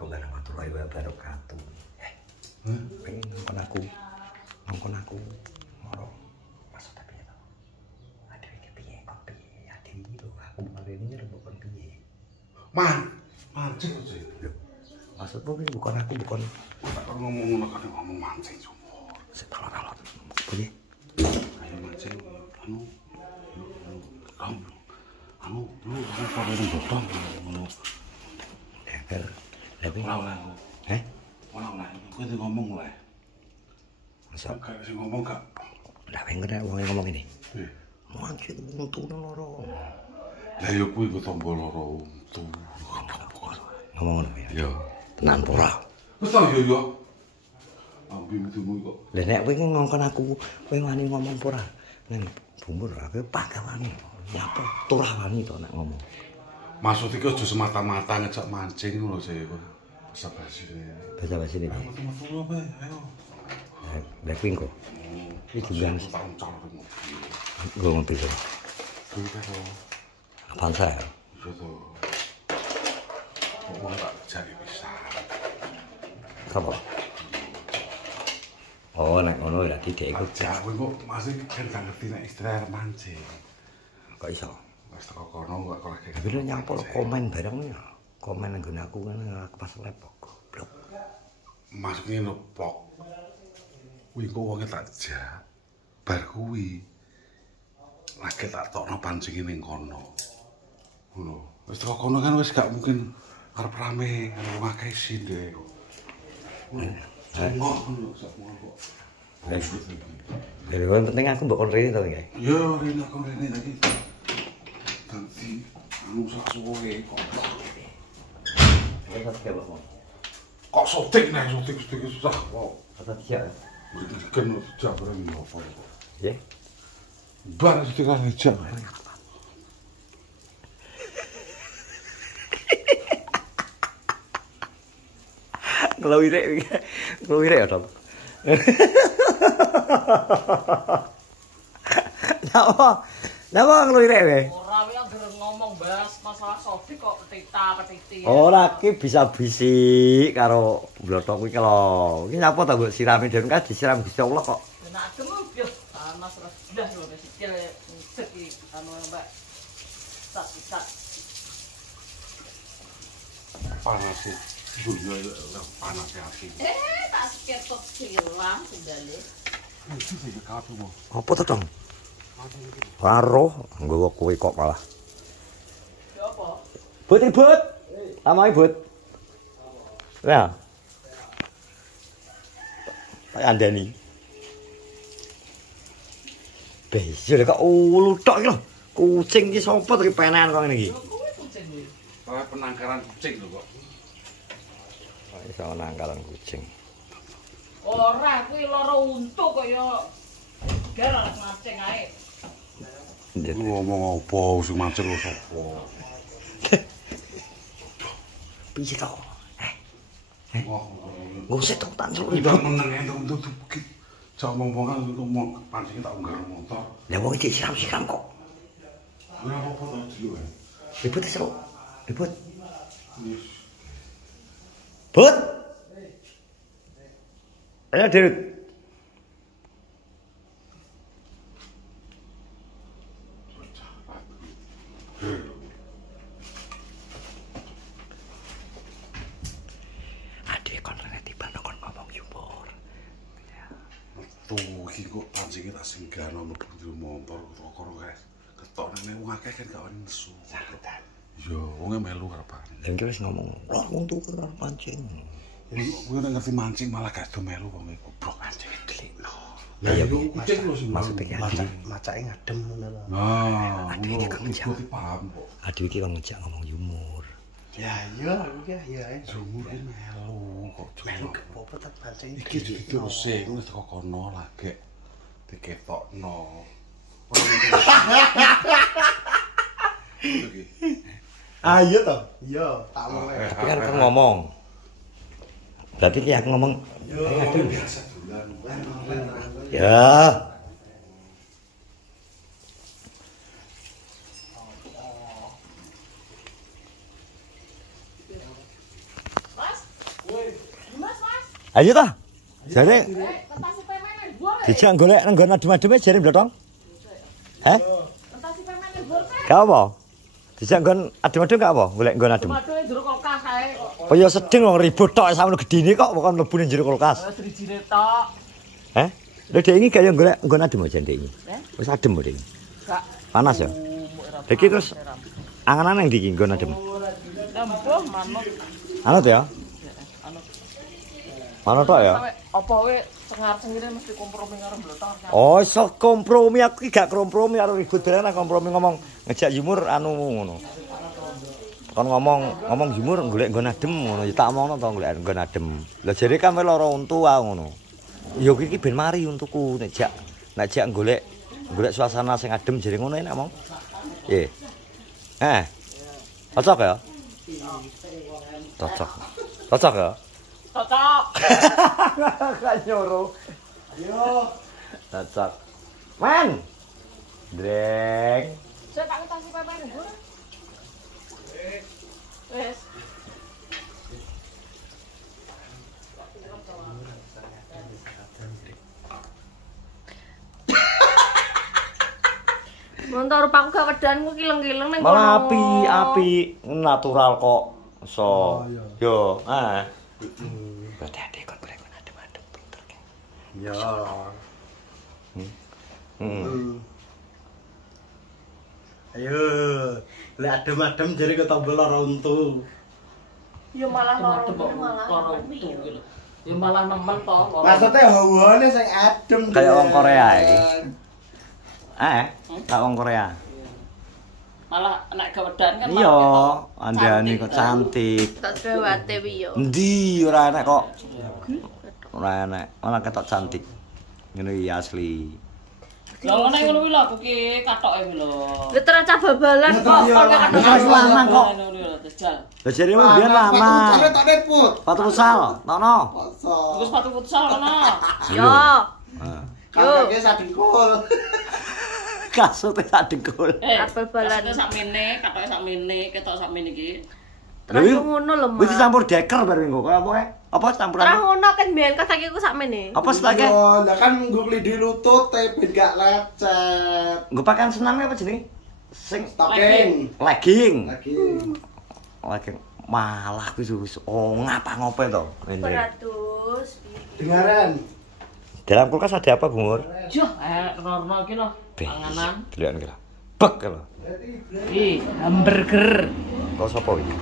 Waalaikumsalam warahmatullahi wabarakatuh. Pengen ngongkon aku. Moro. Maksudnya piye to? Ade iki piye kok piye? Ade iki lho aku marene bukan piye. Mancing aja. Maksudmu piye bukan aku bukan. Tak ngomong ngono kan ngomong mancing sumur. Setalon-alon. Piye? Ayo mancing anu pada botol ngono. Tapi ora. Ora. Kowe ngomong lah. Masa Kayak sing ngomong gak. Lah pengen wong ngomong ini. Mancing untu loro. Lah yo kuwi kok tombol loro untu. Ngomong ngono ya. Yo. Tenan ora? Wis ta yo. Ambi metumu kok. Lah nek kowe ngongkon aku, kowe wani ngomong apa ora? Nang bumur ora kowe pagawani. Ya apa turah wani to nek ngomong. Maksud iki aja semata-mata ngejak mancing ngono sih kok. Basa-basi. Basa-basi iki. Metu-metu apa ayo. Blackpink kok. Iki juga tancol ngono. Gue ngerti tuh. Kuwi karo Apaan saya? iya to. Kok tak cari pisan. Apa? Oh, nek ngono ya didek iku. Ya kowe kok masih kan gak ngerti nek istilah mancing. Kok iso? Wis teko kono kok lagi. Tapi lu nyapa komen bareng ya. Komen nang nggon aku kan aku pas lepok goblok. Maksudnya lepok. Kuwi kok wonge tak jak. Bar kuwi lagi tak tokno pancing ning kono. Ngono. Wis teko kono kan wis gak mungkin arep rame, karo wong akeh sinde. Cengok ngono sak ngono. Jadi yang penting aku mbok kon rene to nggih. Yo rene aku rene lagi. Ganti anu sak suwe kok. Kok sotik nek sotik susah. Wow. Kata dia. Kan jabaran apa kok. Ya. Bar sotik kan jam. Ngelawirek ya, Tom. Napa ngelawirek we? Ora wi anggere ngomong bahas masalah Sofi kok petita-petiti. Ora ki bisa bisik karo blothok kuwi lho. Iki nyapa ta mbok sirami den kan disiram Gusti Allah kok. Nek adem yo panas terus blas lho sikil iki anu Mbak. Tak. Panas sih. Dunia panas ya sih. Tak ketok silang sendale. Itu sih kabeh mo. Apa to, Dong? Karo nggawa kowe kok malah. Ya apa? But ribut. Tamai but. Ya. Tak andani. Besok kok ulu tok iki lho. Kucing iki sapa to penenan kok ngene iki? Kuwi kucing kuwi. Kayak penangkaran kucing lho kok. Kok iso nangkalan kucing. Ora kuwi lara untu kok ya gara ngaceng ae. Ngomong apa sing mancing lho sapa? Piye to? Wah, Ngusik to tak celuk iki ribut. meneng entuk bukit. Jauh ngomong-ngomongan untuk mau pancing tak unggah motor. Lah wong iki siram-siram kok. Ora apa-apa to dulu ya. Ribut iso. Ribut. But. Ayo, Dirut. Adik kon rene tiba kon ngomong humor. Tuh iki kok pancingnya tak senggano mlebu di motor kok guys. Ketok nene wong akeh kan gak wani nesu. Sangetan. Yo, wonge melu karepane. Lan ki wis ngomong, "Wah, wong tuku karo pancing." Kowe nek ngerti mancing malah gak do melu wong goblok pancing delikno. Lah ya kucing lho sing maksudnya ki Macake ngadem ngono lho. Nah, Adik iki kok ngejak. Gue paham kok. Adik iki kok ngejak ngomong humor. Ya iya aku ki ya. Jumur ki melu kok. Melu kepopo tak pancing Iki diterusing wis teko kono lagi diketokno. Ayo to. Iya, tak mulai. Tapi kan aku ngomong. Berarti ki aku ngomong, Biasa dolan. ya. Mas, Ayo ta. Jare dijak golek nang nggon adem-ademe jare blotong. Heh? Gak apa? Dijak nggon adem-adem gak apa? Golek nggon adem. Adem jero kulkas kae. Oh ya sedeng wong ribut tok sakmono gedine kok kok mlebu ning jero kulkas. Drijine tok. Heh? Lho dek iki kaya golek nggon adem aja ndek iki. Wis adem kok dek. Gak Panas ya? Iki terus angan-angan ndi iki nggon adem? Lampuh manut. Anut ya? Anut. Manut tok ya? Apa we sengar-sengire mesti kompromi karo blotong. Oh, iso kompromi aku iki gak kompromi karo ribut beneran kompromi ngomong ngejak Jumur anu ngono. Kon ngomong Jumur golek nggon adem ngono ya tak omongno to golek nggon adem. Lah jare kan lara untu wae ngono. Ya iki ben mari untuku nek jak golek suasana sing adem jare ngono enak mong. Nggih. Cocok ya? Cocok. Cocok ya? Cocok. Gak nyuruh. Yo. Cocok. Man. Dreng. Saya tak ngetasi pemen nggo. Wes. Montor rupaku gak wedan ku kileng-kileng ning kono. Malah api natural kok. So, yo, Berarti kon golek adem-adem pinter kan. Ya. Ayo, lek adem-adem jare ketombol lara untu. Ya malah loro untu gitu. Ya malah nemen to. Maksudnya hawane sing adem. Kayak wong Korea iki. Kayak wong Korea. Malah nek gawedan kan Iya, andane kok cantik. Tak dewate piye yo. Endi ora enak kok. Ora enak, malah ketok cantik. Ngene iki asli. Lah ngene ngono kuwi lho aku ki katoke kuwi lho. Lu teracah babalan kok Iya. kok katok. Wis lanang kok. Terus jal. Lah jare mung biyen lanang. Tak repot. Sepatu futsal, tono. Terus sepatu futsal kono. Yo. Kakek sadengkul. Kasute sak dengkul. Apel balan. Katoke sakmene, katoke sakmene, ketok sakmene iki. Terus ngono lho, Mas. Wis dicampur deker bar minggu. Kaya apa? Apa Terus campuran? ngono kan biyen kok saiki ku sakmene. Apa setake? Yo, lah kan nggo klidi lutut ben gak lecet. Nggo pakaian senamnya apa jenenge? Sing Stocking. legging. Lagi. Legging. Malah kuwi wis ngapa ngope to. Beratus. Dengaran. Dalam kulkas ada apa, Bungur? Joh, normal iki lho. Panganan. Dilihat kira. Bek lho. Ih, hamburger. Kok sapa iki?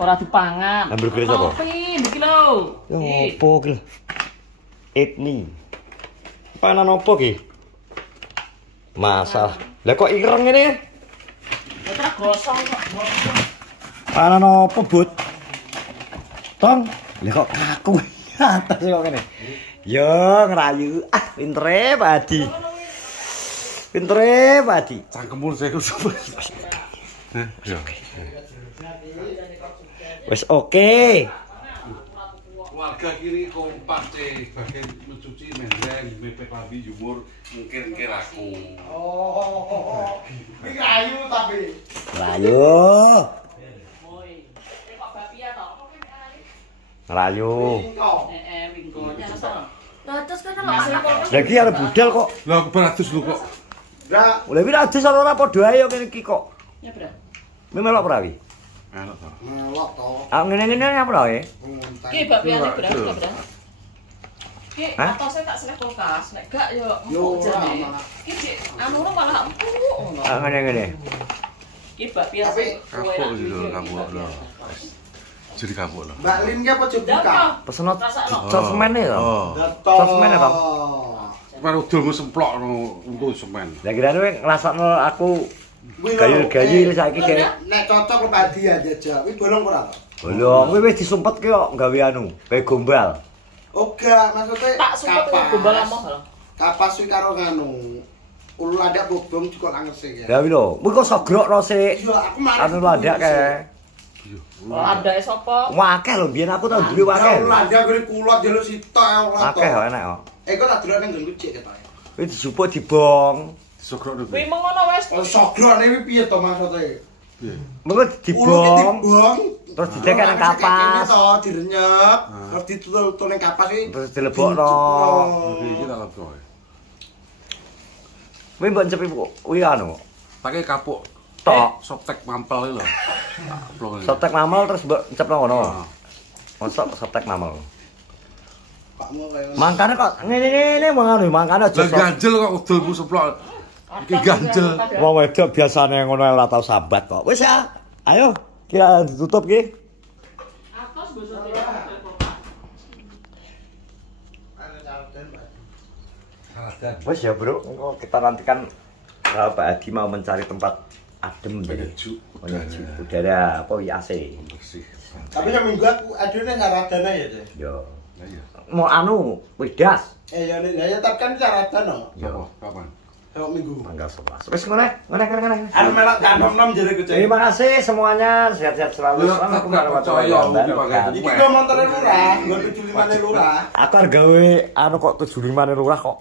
Ora dipangan. Hamburger sapa? Kopi iki lho. Ya opo ki lho. Etni. Panan opo ki? Masalah. Lah kok ireng ngene? Ora gosong kok. Panan opo, Bud? Tong, lah kok kaku atas kok ngene. Yo ngerayu. Pintere Pak Adi. Pintere Pak Adi. Cangkemmu saya kudu. Ya. Wis oke. Warga kiri kompak bagian mencuci mendeng, mepet lambi Jumur, mungkin aku. Oh. Iki ayu tapi. Ngerayu. Woi. Kok bapia to? Ngerayu. Minggu aja. Lah terus kan lho. Lagi ada budal kok. Lah aku beratus lho kok. Ndak Mulai pira adus ora padha ae kene iki kok. Ya, Bro. Kuwi melok prawi. Enak to. melok to. Ah ngene-ngene apa lho ya? Ki bapiane Bro, Bro. Ki Hah? atose tak seleh kulkas, nek gak yo Yo, empuk ora, jane. malah. Ki Cik, anu malah empuk ngono. Ah ngene-ngene. Ki bapia Tapi, Kapok gitu kamu lho. Jadi kapok lho. Mbak Lin ki apa coba buka? Pesen sosmen e to. Oh. Sosmen ya, Bang? Baru dulmu semplok untuk semen. Lah kirane kowe ngrasakno aku Kuwi lho, gayu-gayu saiki kene. Nek cocok le hadiah jajal. Kuwi bolong ora to? Lho, kowe wis disumpet ki kok gawe anu, gawe gombal. Oga, maksudnya tak sumpet gombal amah lho. Kapas kuwi karo nganu. Ulu landak bobong cukup langese ya. Lah kuwi lho, kowe kok sogrokno sik. Iya, aku marah. Anu landak kae. Landake sapa? Wakeh lho, biyen aku tau duwe wakeh. Ulu landak kuwi kulot jaluk sitok ya Allah. Akeh kok enak kok. Kok tak delok ning nggonku cek ketoke. Kuwi dijupuk dibong. Sogrok niku. Kuwi mengono wis. Oh, sogrone kuwi piye to maksudnya? Piye? Mengko dibong, dibong. terus didek nang kapas. To direnyep, terus ditutul ning kapas iki. Terus dilebokno. Iki tak kok. Kuwi mbok cepi kuwi anu. Pakai kapuk Tok. Softtek mampel iki lho. Softtek mamel terus mbok cepno ngono. Mosok softtek mamel. Pakmu kaya Mangkane kok ngene-ngene mangane mangkane aja. Lah ganjel kok udulmu seplok. Iki ganjel. Wong wedok biasane ngono ora tau sambat kok. Wis ya. Ayo, kita ditutup ki. Atas bosok Wes ya, Bro. Engko kita nantikan Pak Hadi mau mencari tempat adem Menuju udara apa AC. bersih. Tapi yang minggu aku adune ngaradana ya, Teh. Yo. Lah iya. Mau anu widas. Ya tapi kan caradana. Yo. Kapan? Kalau minggu. Tanggal 11. Wes ngene. Anu melak gak nom jare ku, Cek. Terima kasih semuanya. Sehat-sehat selalu. Yo, Assalamualaikum tak warahmatullahi percaya, wabarakatuh. Iki go montore lurah, nggo 75 lurah. Aku arep gawe anu kok 75 lurah kok.